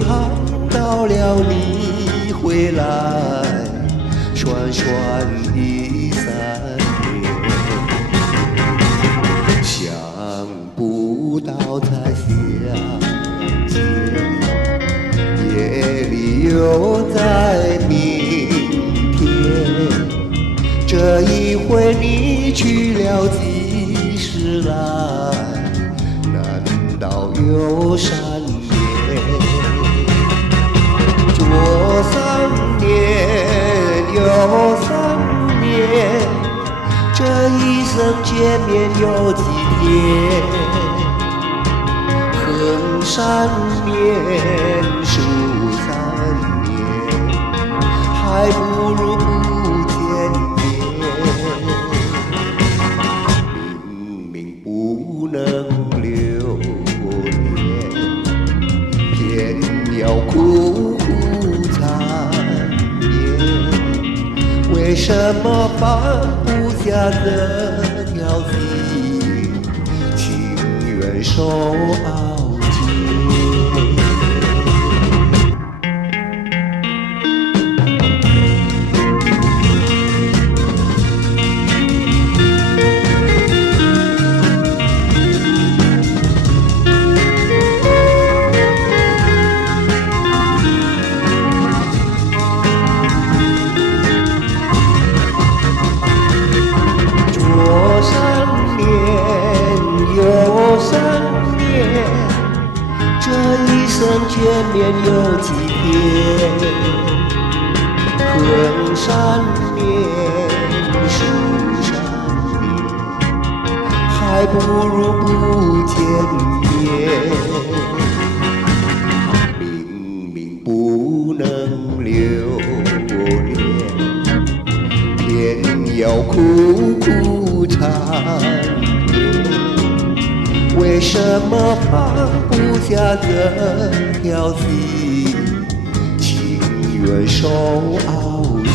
盼到了你回来，双双的3年，想不到再相见，夜里又在明天。这一回你去了几时来？难道又3年？左3年，右3年，这一生见面有几天？横3年，竖3年，还不如不见面。明明不能留恋，偏要苦苦缠绵。为什么放不下这条心，情愿受熬煎？这一生见面有几天？横3年，竖3年，还不如不见面。明明不能留恋，偏要苦苦缠绵。为什么放不下这条心，情愿受熬煎？